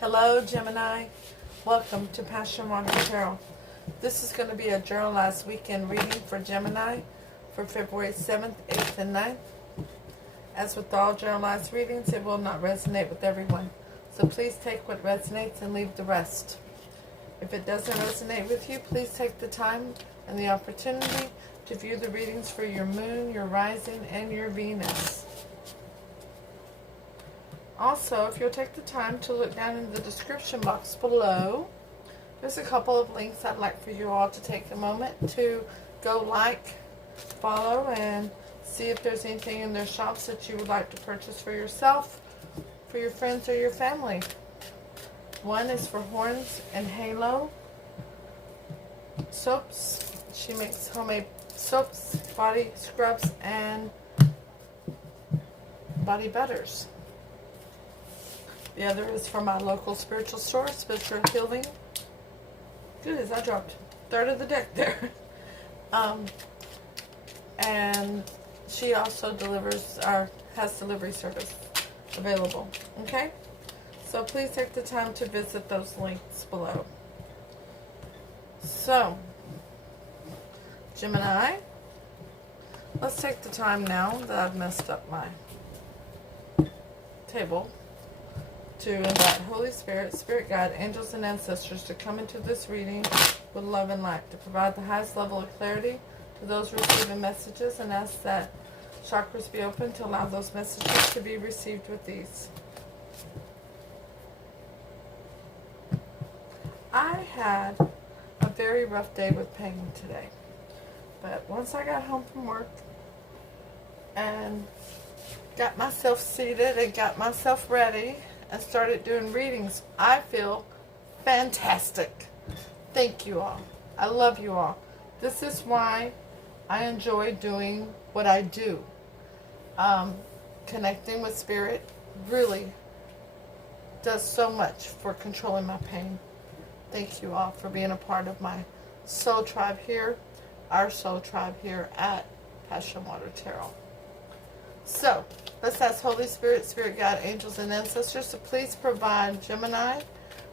Hello, Gemini. Welcome to PassionWater Tarot. This is going to be a journalized weekend reading for Gemini for February 7th, 8th, and 9th. As with all journalized readings, it will not resonate with everyone. So please take what resonates and leave the rest. If it doesn't resonate with you, please take the time and the opportunity to view the readings for your moon, your rising, and your Venus. Also, if you'll take the time to look down in the description box below, there's a couple of links I'd like for you all to take a moment to go like, follow, and see if there's anything in their shops that you would like to purchase for yourself, for your friends, or your family. One is for Horns and Halo soaps. She makes homemade soaps, body scrubs, and body butters. The other is from my local spiritual store, Spiritual Healing. Goodness, I dropped a third of the deck there. And she also delivers, or has delivery service available. Okay? So please take the time to visit those links below. So, Gemini, let's take the time now that I've messed up my table to invite Holy Spirit, Spirit Guide, angels, and ancestors to come into this reading with love and light, to provide the highest level of clarity to those receiving messages, and ask that chakras be open to allow those messages to be received with ease. I had a very rough day with pain today, but once I got home from work and got myself seated and got myself ready and started doing readings, I feel fantastic. Thank you all. I love you all. This is why I enjoy doing what I do. Connecting with Spirit really does so much for controlling my pain. Thank you all for being a part of my soul tribe here, our soul tribe here at PassionWater Tarot. So, let's ask Holy Spirit, Spirit Guide, angels, and ancestors to please provide Gemini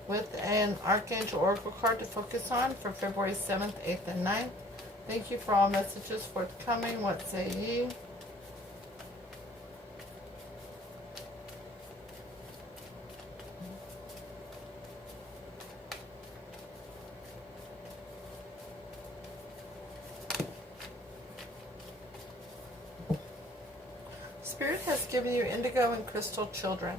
with an Archangel Oracle card to focus on for February 7th, 8th, and 9th. Thank you for all messages forthcoming. What say ye? Spirit has given you indigo and crystal children.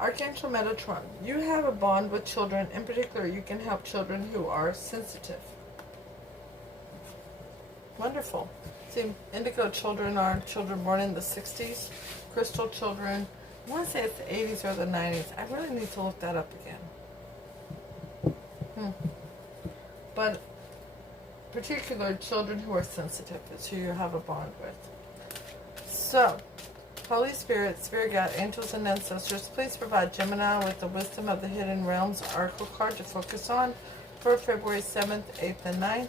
Archangel Metatron, you have a bond with children. In particular, you can help children who are sensitive. Wonderful. See, indigo children are children born in the 60s. Crystal children, I want to say it's the 80s or the 90s. I really need to look that up again. But particular children who are sensitive is who you have a bond with. So, Holy Spirit, Spirit Guide, angels, and ancestors, please provide Gemini with the Wisdom of the Hidden Realms Oracle card to focus on for February 7th, 8th, and 9th.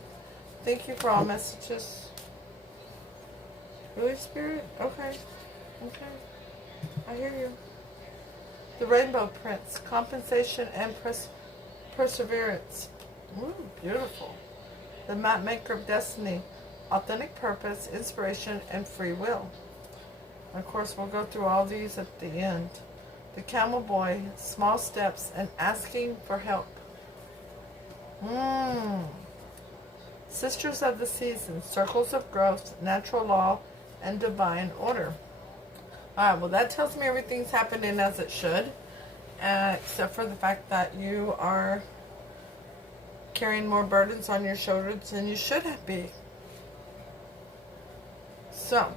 Thank you for all messages. Really, Spirit? Okay. I hear you. The Rainbow Prince, compensation and perseverance. Ooh, beautiful. The Map Maker of Destiny, authentic purpose, inspiration, and free will. Of course, we'll go through all these at the end. The Camel Boy, small steps, and asking for help. Sisters of the Season, circles of growth, natural law, and divine order. Alright, well that tells me everything's happening as it should. Except for the fact that you are carrying more burdens on your shoulders than you should be. So,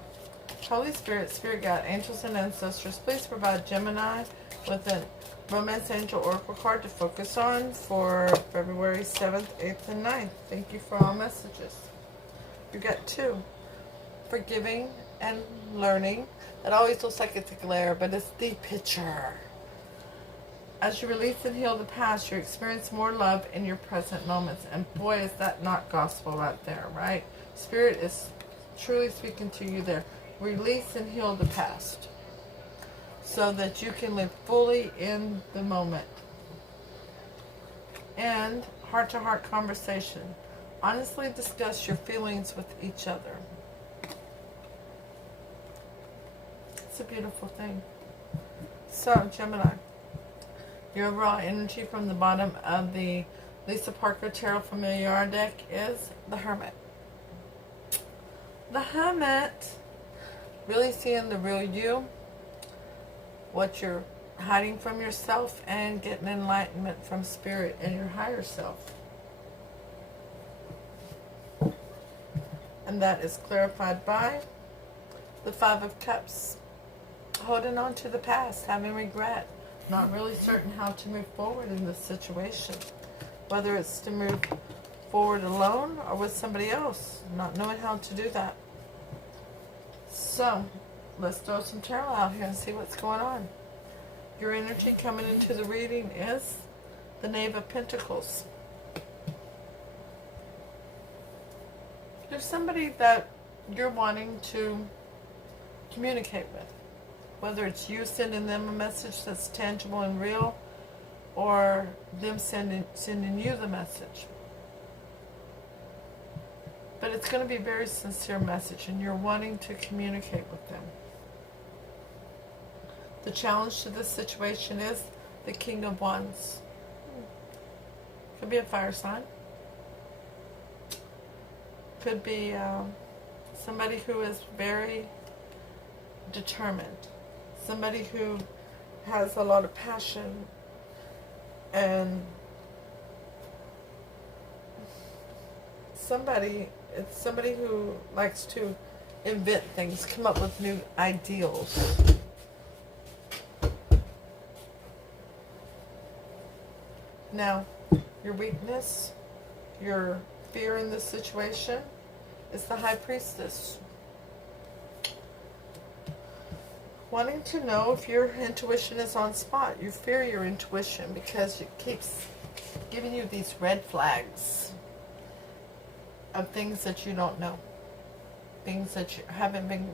Holy Spirit, Spirit Guide, angels, and ancestors, please provide Gemini with a Romance Angel Oracle card to focus on for February 7th, 8th, and 9th. Thank you for all messages. You got two. Forgiving and learning. It always looks like it's a glare, but it's the picture. As you release and heal the past, you experience more love in your present moments. And boy, is that not gospel right there, right? Spirit is truly speaking to you there. Release and heal the past. so that you can live fully in the moment. And heart-to-heart conversation. Honestly discuss your feelings with each other. It's a beautiful thing. So, Gemini, your overall energy from the bottom of the Lisa Parker Tarot Familiar deck is the Hermit. The Hermit, really seeing the real you, what you're hiding from yourself, and getting enlightenment from Spirit and your higher self. And that is clarified by the Five of Cups. Holding on to the past, having regret, not really certain how to move forward in this situation. Whether it's to move forward alone or with somebody else, not knowing how to do that. So, let's throw some tarot out here and see what's going on. Your energy coming into the reading is the Knave of Pentacles. There's somebody that you're wanting to communicate with. Whether it's you sending them a message that's tangible and real, or them sending you the message. But it's going to be a very sincere message, and you're wanting to communicate with them. The challenge to this situation is the King of Wands. Could be a fire sign. Could be somebody who is very determined. Somebody who has a lot of passion, and it's somebody who likes to invent things, come up with new ideals. Now, your weakness, your fear in this situation is the High Priestess. Wanting to know if your intuition is on spot. You fear your intuition because it keeps giving you these red flags of things that you don't know. Things that haven't been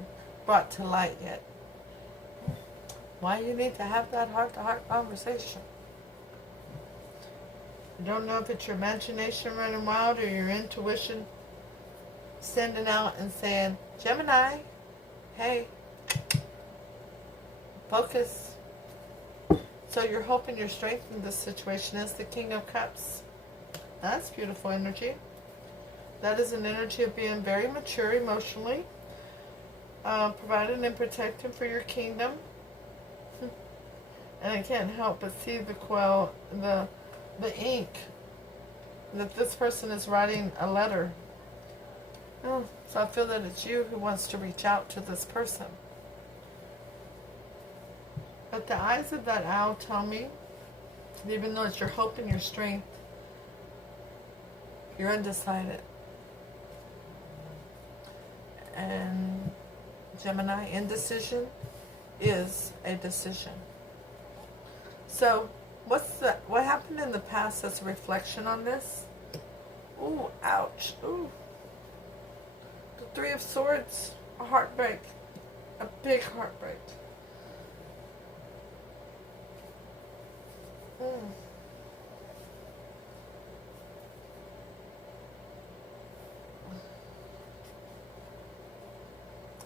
brought to light yet. Why you need to have that heart-to-heart conversation. You don't know if it's your imagination running wild or your intuition sending out and saying, Gemini, hey, focus. So you're hoping your strength in this situation is the King of Cups. That's beautiful energy. That is an energy of being very mature emotionally, providing and protecting for your kingdom. And I can't help but see the ink that this person is writing a letter. Oh, so I feel that it's you who wants to reach out to this person. But the eyes of that owl tell me, even though it's your hope and your strength, you're undecided. And Gemini, indecision is a decision. So, what happened in the past as a reflection on this? Ooh, ouch. Ooh. The Three of Swords, a heartbreak. A big heartbreak.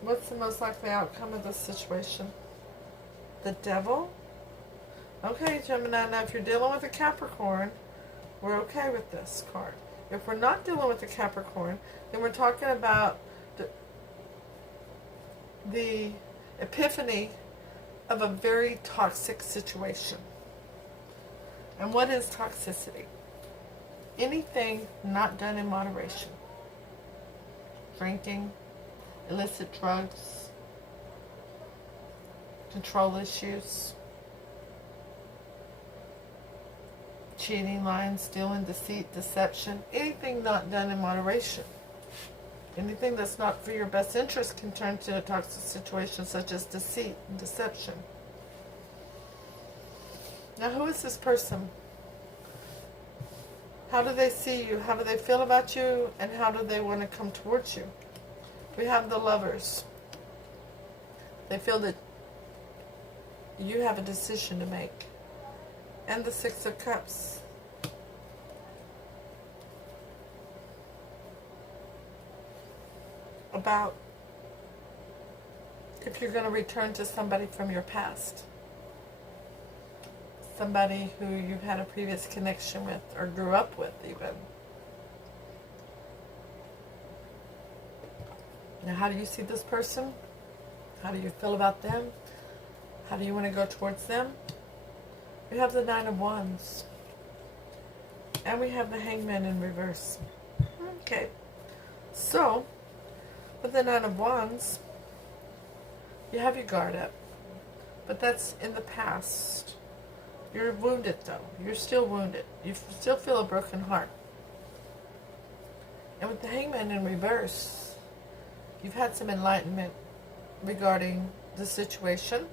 What's the most likely outcome of this situation? The Devil? Okay, Gemini, now if you're dealing with a Capricorn, we're okay with this card. If we're not dealing with a Capricorn, then we're talking about the epiphany of a very toxic situation. And what is toxicity? Anything not done in moderation. Drinking, illicit drugs, control issues, cheating, lying, stealing, deceit, deception, anything not done in moderation. Anything that's not for your best interest can turn to a toxic situation such as deceit and deception. Now, who is this person? How do they see you? How do they feel about you? And how do they want to come towards you? We have the Lovers. They feel that you have a decision to make. And the Six of Cups. About if you're going to return to somebody from your past. Somebody who you've had a previous connection with or grew up with even. Now, how do you see this person? How do you feel about them? How do you want to go towards them? We have the Nine of Wands. And we have the Hangman in reverse. Okay. So, with the Nine of Wands, you have your guard up. But that's in the past. You're wounded, though. You're still wounded. You still feel a broken heart. And with the Hangman in reverse, you've had some enlightenment regarding the situation.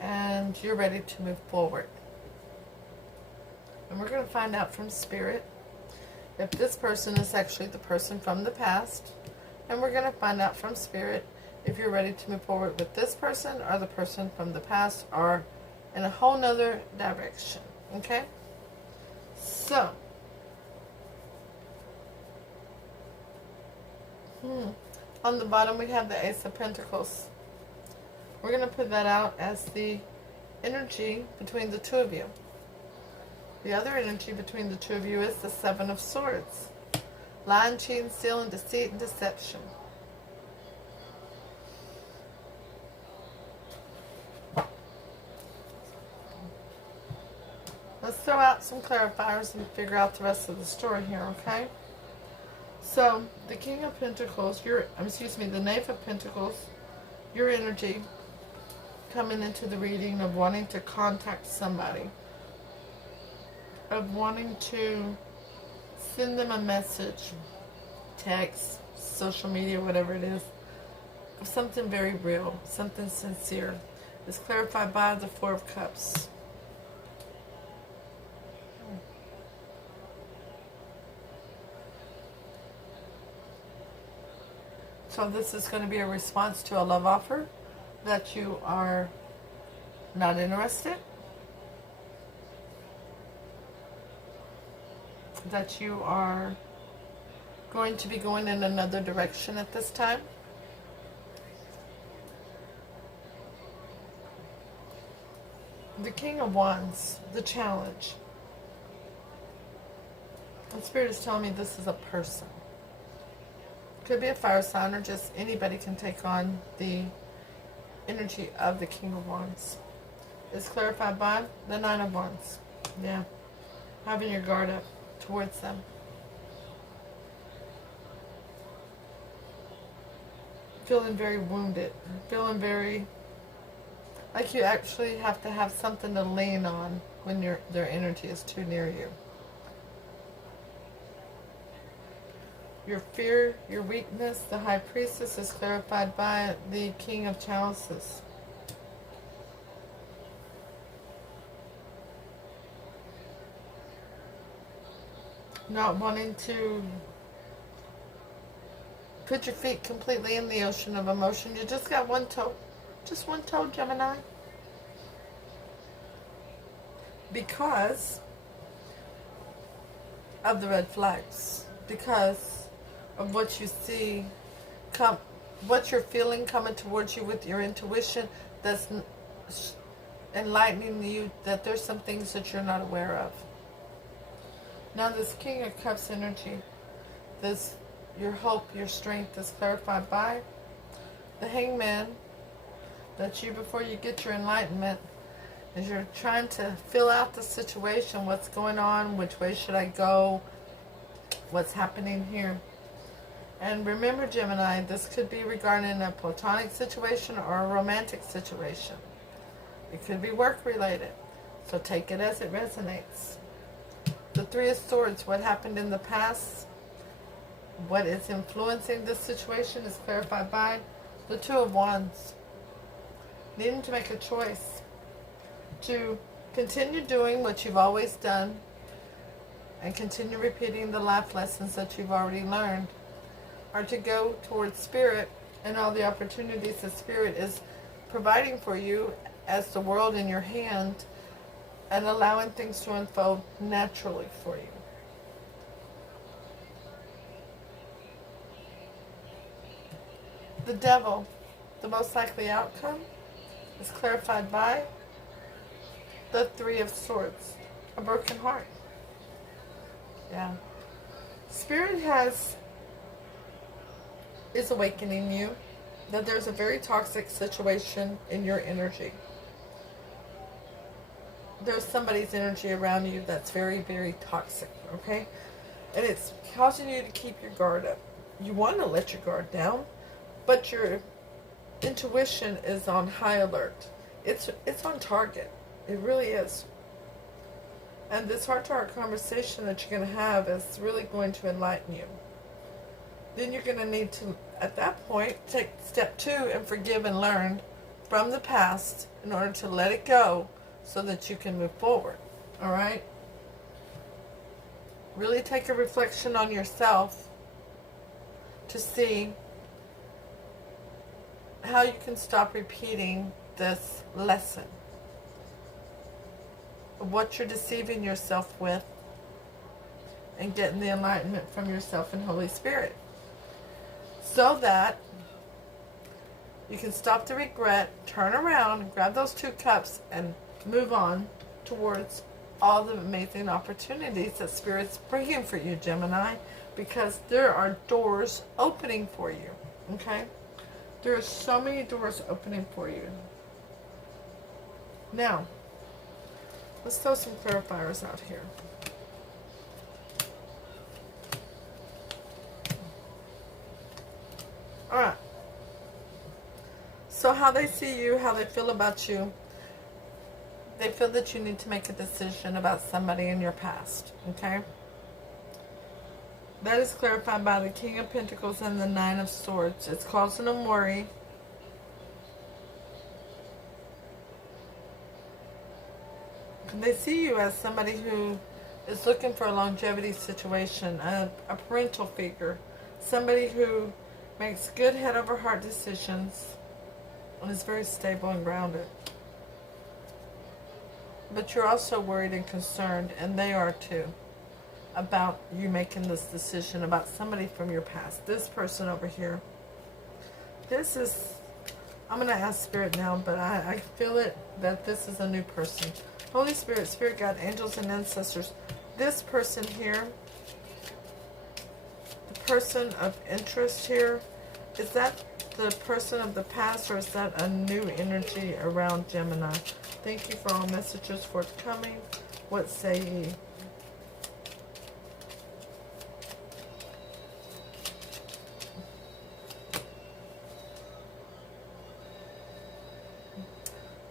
And you're ready to move forward. And we're going to find out from Spirit if this person is actually the person from the past. And we're going to find out from Spirit if you're ready to move forward with this person or the person from the past or in a whole nother direction. Okay? So. On the bottom we have the Ace of Pentacles. We're going to put that out as the energy between the two of you. The other energy between the two of you is the Seven of Swords. Lying, cheating, stealing, deceit, and deception. Let's throw out some clarifiers and figure out the rest of the story here, okay? So, the King of Pentacles, the Knave of Pentacles, your energy coming into the reading of wanting to contact somebody, of wanting to send them a message, text, social media, whatever it is, of something very real, something sincere, is clarified by the Four of Cups. So this is going to be a response to a love offer that you are not interested, that you are going to be going in another direction at this time. The King of Wands, the challenge. And Spirit is telling me this is a person. Could be a fire sign or just anybody can take on the energy of the King of Wands. It's clarified by the Nine of Wands. Yeah. Having your guard up towards them. Feeling very wounded. Feeling very like you actually have to have something to lean on when their energy is too near you. Your fear, your weakness, the High Priestess is clarified by the King of Chalices. Not wanting to put your feet completely in the ocean of emotion. You just got one toe. Just one toe, Gemini. Because of the red flags. Because of what you see, what you're feeling coming towards you with your intuition that's enlightening you that there's some things that you're not aware of. Now this King of Cups energy, this your hope, your strength is clarified by the Hangman, that you, before you get your enlightenment, as you're trying to fill out the situation, what's going on, which way should I go, what's happening here. And remember, Gemini, this could be regarding a platonic situation or a romantic situation. It could be work related. So take it as it resonates. The Three of Swords, what happened in the past, what is influencing this situation is clarified by the Two of Wands. Needing to make a choice to continue doing what you've always done and continue repeating the life lessons that you've already learned, or to go towards Spirit and all the opportunities that Spirit is providing for you as the world in your hand and allowing things to unfold naturally for you. The devil, the most likely outcome, is clarified by the Three of Swords, a broken heart. Yeah. Spirit is awakening you that there's a very toxic situation in your energy. There's somebody's energy around you that's very, very toxic, okay? And it's causing you to keep your guard up. You want to let your guard down, but your intuition is on high alert. It's on target. It really is. And this heart-to-heart conversation that you're going to have is really going to enlighten you. Then you're going to need to, at that point, take step 2 and forgive and learn from the past in order to let it go so that you can move forward. All right? Really take a reflection on yourself to see how you can stop repeating this lesson. What you're deceiving yourself with, and getting the enlightenment from yourself and Holy Spirit, so that you can stop the regret, turn around, grab those 2 cups, and move on towards all the amazing opportunities that Spirit's bringing for you, Gemini, because there are doors opening for you, okay? There are so many doors opening for you. Now, let's throw some clarifiers out here. Alright. So how they see you, how they feel about you, they feel that you need to make a decision about somebody in your past. Okay? That is clarified by the King of Pentacles and the Nine of Swords. It's causing them worry. They see you as somebody who is looking for a longevity situation, a parental figure, somebody who makes good head over heart decisions and is very stable and grounded. But you're also worried and concerned, and they are too, about you making this decision about somebody from your past. This person over here. This is, I'm going to ask Spirit now, but I feel it that this is a new person. Holy Spirit, Spirit God, angels and ancestors, this person here, the person of interest here, is that the person of the past, or is that a new energy around Gemini? Thank you for all messages forthcoming. What say ye?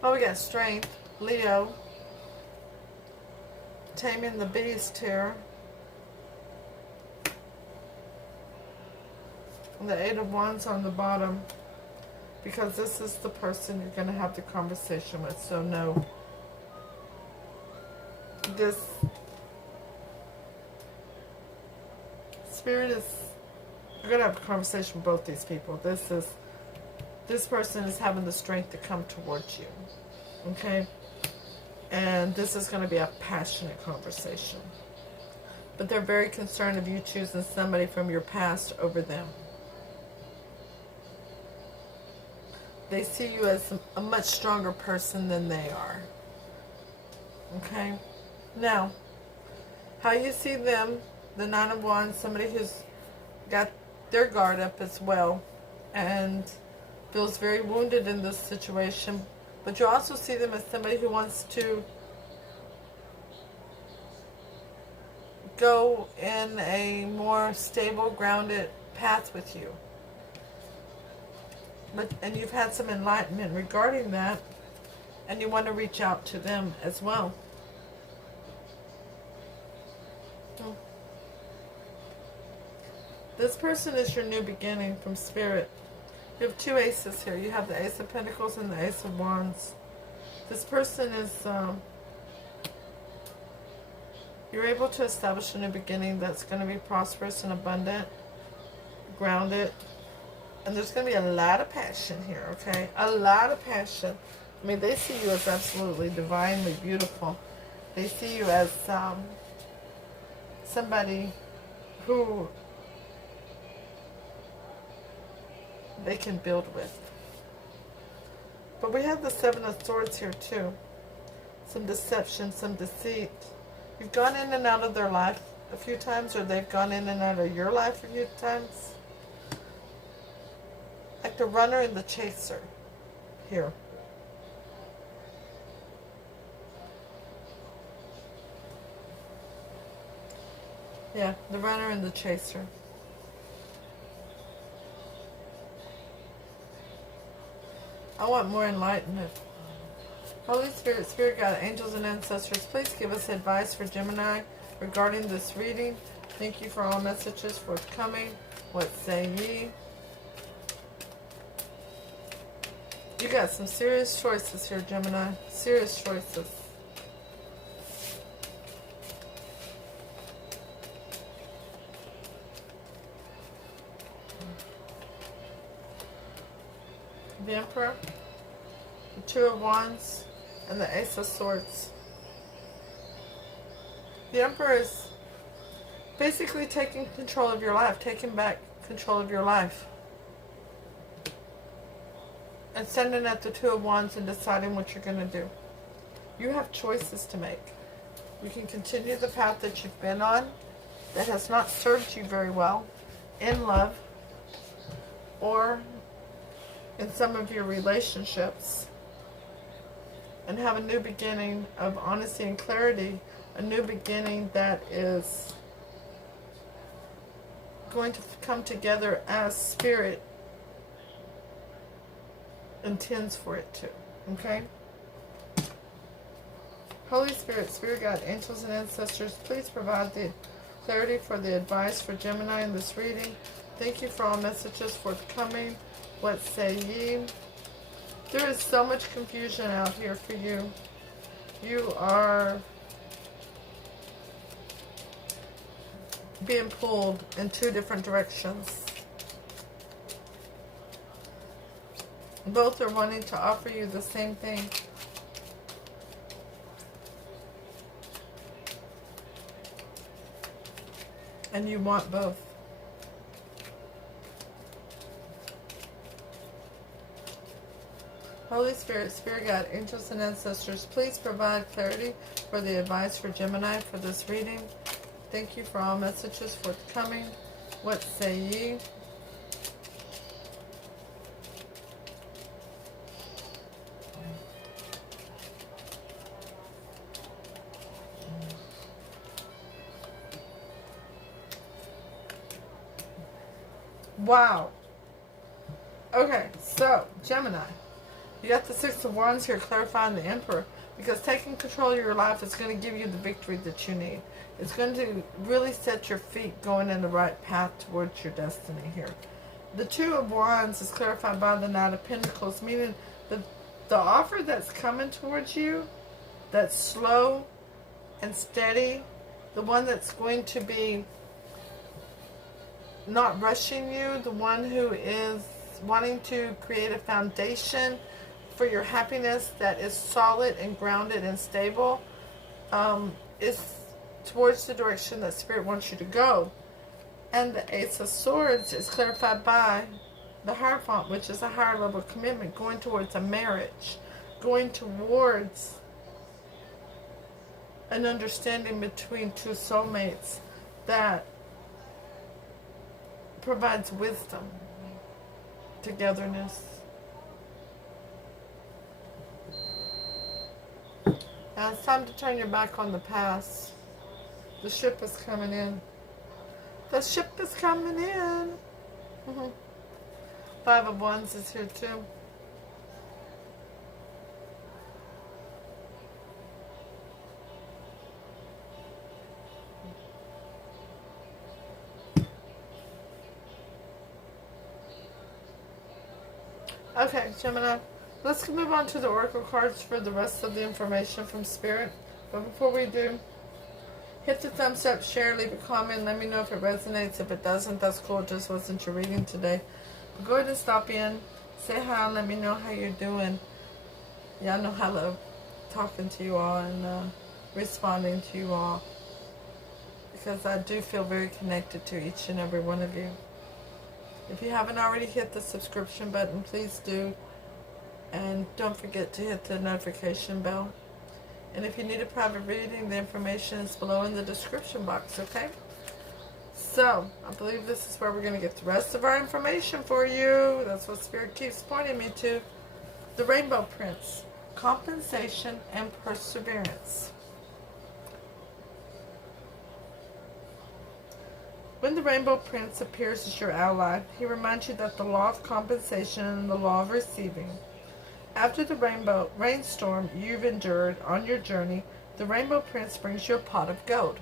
Oh, we got strength, Leo, taming the beast here. And the Eight of Wands on the bottom, because this is the person you're going to have the conversation with. So no, this Spirit is, you're going to have a conversation with both these people. This person is having the strength to come towards you. Okay? And this is going to be a passionate conversation. But they're very concerned of you choosing somebody from your past over them. They see you as a much stronger person than they are. Okay? Now, how you see them, the Nine of Wands, somebody who's got their guard up as well and feels very wounded in this situation. But you also see them as somebody who wants to go in a more stable, grounded path with you. And you've had some enlightenment regarding that, and you want to reach out to them as well. This person is your new beginning from Spirit. You have 2 aces here. You have the Ace of Pentacles and the Ace of Wands. This person is, you're able to establish a new beginning that's going to be prosperous and abundant, grounded. And there's going to be a lot of passion here, okay? A lot of passion. I mean, they see you as absolutely divinely beautiful. They see you as somebody who they can build with. But we have the Seven of Swords here too. Some deception, some deceit. You've gone in and out of their life a few times, or they've gone in and out of your life a few times. Like the runner and the chaser here. Yeah, the runner and the chaser. I want more enlightenment. Holy Spirit, Spirit God, angels and ancestors, please give us advice for Gemini regarding this reading. Thank you for all messages forthcoming. What say ye? You got some serious choices here, Gemini. Serious choices. The Emperor, the Two of Wands, and the Ace of Swords. The Emperor is basically taking control of your life, taking back control of your life. And sending at the Two of Wands and deciding what you're going to do. You have choices to make. You can continue the path that you've been on that has not served you very well in love or in some of your relationships, and have a new beginning of honesty and clarity, a new beginning that is going to come together as Spirit intends for it to. Okay? Holy Spirit, Spirit God, angels and ancestors, please provide the clarity for the advice for Gemini in this reading. Thank you for all messages forthcoming. What say ye? There is so much confusion out here for you. You are being pulled in two different directions. Both are wanting to offer you the same thing. And you want both. Holy Spirit, Spirit God, angels and ancestors, please provide clarity for the advice for Gemini for this reading. Thank you for all messages forthcoming. What say ye? Wow. Okay, so Gemini, you got the Six of Wands here clarifying the Emperor, because taking control of your life is going to give you the victory that you need. It's going to really set your feet going in the right path towards your destiny here. The Two of Wands is clarified by the Knight of Pentacles, meaning the offer that's coming towards you, that's slow and steady, the one that's going to be not rushing you, the one who is wanting to create a foundation for your happiness that is solid and grounded and stable, is towards the direction that Spirit wants you to go. And the Ace of Swords is clarified by the Hierophant, which is a higher level commitment, going towards a marriage, going towards an understanding between two soulmates that provides wisdom, togetherness. Now it's time to turn your back on the past. The ship is coming in. The ship is coming in. Five of Wands is here too. Okay, Gemini, let's move on to the Oracle cards for the rest of the information from Spirit. But before we do, hit the thumbs up, share, leave a comment, let me know if it resonates. If it doesn't, that's cool, it just wasn't your reading today. But go ahead and stop in, say hi, and let me know how you're doing. Y'all know I love talking to you all and responding to you all, because I do feel very connected to each and every one of you. If you haven't already hit the subscription button, please do. And don't forget to hit the notification bell. And if you need a private reading, the information is below in the description box, okay? So, I believe this is where we're going to get the rest of our information for you. That's what Spirit keeps pointing me to. The Rainbow Prince. Compensation and perseverance. When the Rainbow Prince appears as your ally, he reminds you that the law of compensation and the law of receiving. After the rainstorm you've endured on your journey, the Rainbow Prince brings you a pot of gold,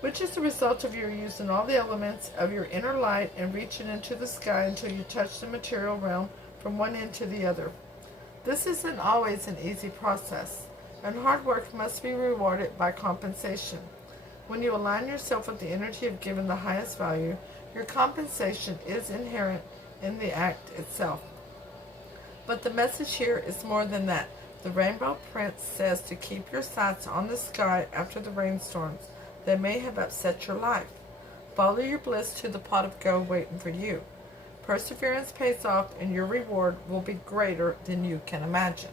which is the result of your using all the elements of your inner light and reaching into the sky until you touch the material realm from one end to the other. This isn't always an easy process, and hard work must be rewarded by compensation. When you align yourself with the energy of giving the highest value, your compensation is inherent in the act itself. But the message here is more than that. The Rainbow Prince says to keep your sights on the sky after the rainstorms that may have upset your life. Follow your bliss to the pot of gold waiting for you. Perseverance pays off, and your reward will be greater than you can imagine.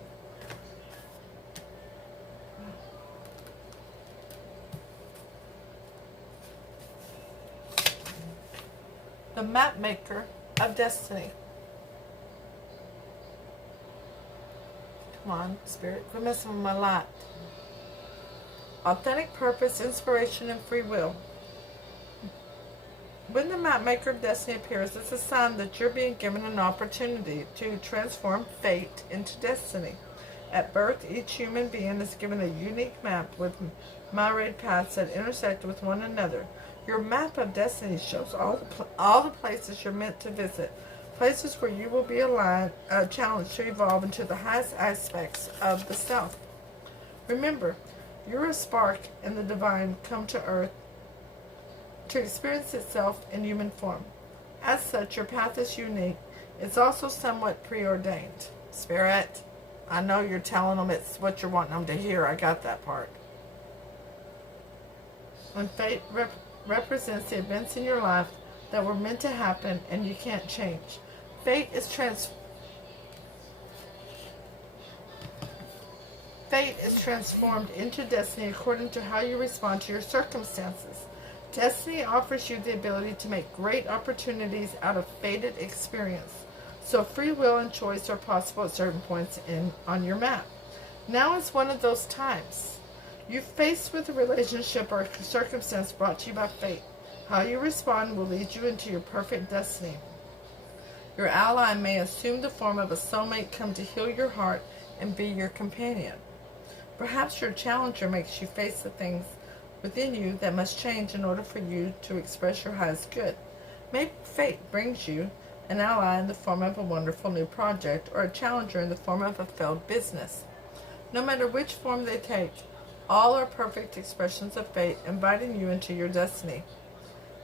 The Map Maker of Destiny. Come on, Spirit, quit messing with my light. Authentic purpose, inspiration, and free will. When the Map Maker of Destiny appears, it's a sign that you're being given an opportunity to transform fate into destiny. At birth, each human being is given a unique map with myriad paths that intersect with one another. Your map of destiny shows all the places you're meant to visit, places where you will be challenged to evolve into the highest aspects of the self. Remember, you're a spark in the divine come to earth to experience itself in human form. As such, your path is unique. It's also somewhat preordained. Spirit, I know you're telling them it's what you're wanting them to hear. I got that part. When fate represents the events in your life that were meant to happen and you can't change. Fate is transformed into destiny according to how you respond to your circumstances. Destiny offers you the ability to make great opportunities out of fated experience. So free will and choice are possible at certain points on your map. Now is one of those times. You're faced with a relationship or a circumstance brought to you by fate. How you respond will lead you into your perfect destiny. Your ally may assume the form of a soulmate come to heal your heart and be your companion. Perhaps your challenger makes you face the things within you that must change in order for you to express your highest good. Maybe fate brings you an ally in the form of a wonderful new project or a challenger in the form of a failed business. No matter which form they take, all are perfect expressions of fate inviting you into your destiny.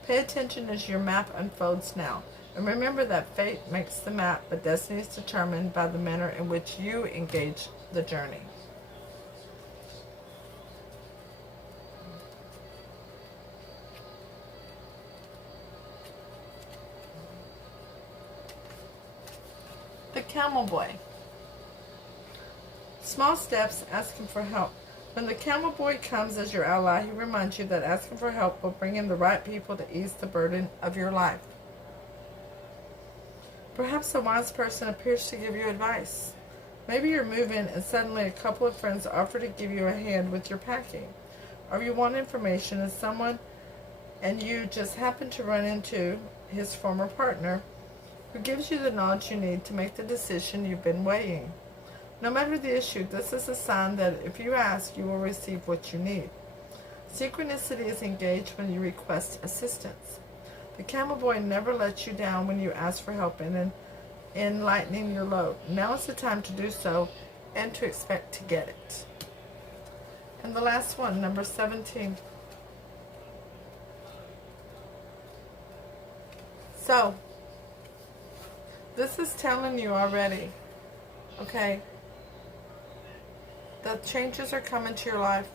Pay attention as your map unfolds now, and remember that fate makes the map, but destiny is determined by the manner in which you engage the journey. The Camel Boy. Small steps, asking for help. When the Camel Boy comes as your ally, he reminds you that asking for help will bring in the right people to ease the burden of your life. Perhaps a wise person appears to give you advice. Maybe you're moving and suddenly a couple of friends offer to give you a hand with your packing. Or you want information as someone and you just happen to run into his former partner who gives you the knowledge you need to make the decision you've been weighing. No matter the issue, this is a sign that if you ask, you will receive what you need. Synchronicity is engaged when you request assistance. The Camel Boy never lets you down when you ask for help in lightening your load. Now is the time to do so and to expect to get it. And the last one, number 17. So, this is telling you already, okay, that changes are coming to your life,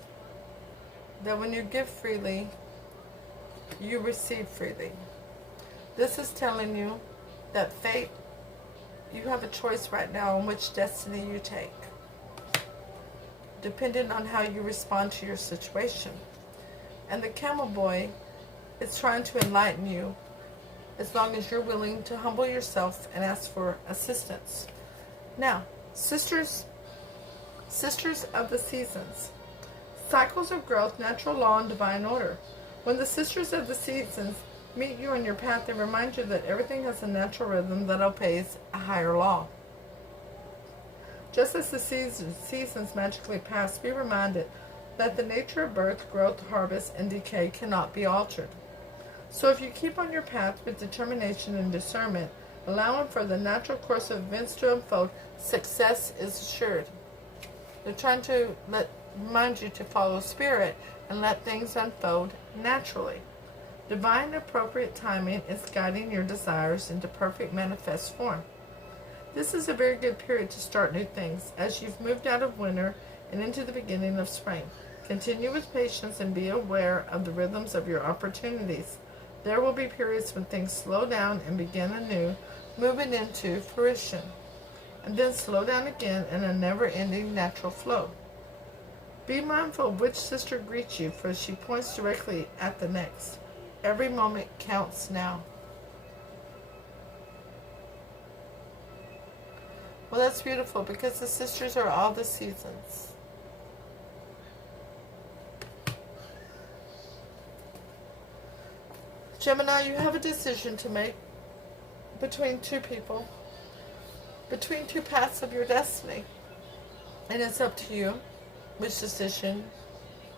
that when you give freely, you receive freely. This is telling you that fate, you have a choice right now on which destiny you take, depending on how you respond to your situation. And the camel boy is trying to enlighten you as long as you're willing to humble yourself and ask for assistance. Now, sisters of the seasons, cycles of growth, natural law, and divine order. When the sisters of the seasons meet you on your path, they remind you that everything has a natural rhythm that obeys a higher law. Just as the seasons magically pass, be reminded that the nature of birth, growth, harvest, and decay cannot be altered. So if you keep on your path with determination and discernment, allowing for the natural course of events to unfold, success is assured. They're trying to remind you to follow spirit and let things unfold naturally. Divine appropriate timing is guiding your desires into perfect manifest form. This is a very good period to start new things as you've moved out of winter and into the beginning of spring. Continue with patience and be aware of the rhythms of your opportunities. There will be periods when things slow down and begin anew, moving into fruition, and then slow down again in a never-ending natural flow. Be mindful of which sister greets you, for she points directly at the next. Every moment counts now. Well, that's beautiful because the sisters are all the seasons. Gemini, you have a decision to make between two people, between two paths of your destiny. And it's up to you which decision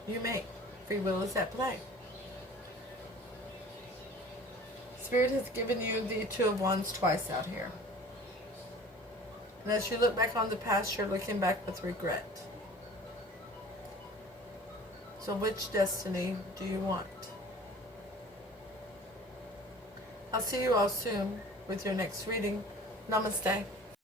you make. Free will is at play. Spirit has given you the Two of Wands twice out here. And as you look back on the past, you're looking back with regret. So which destiny do you want? I'll see you all soon with your next reading. Namaste.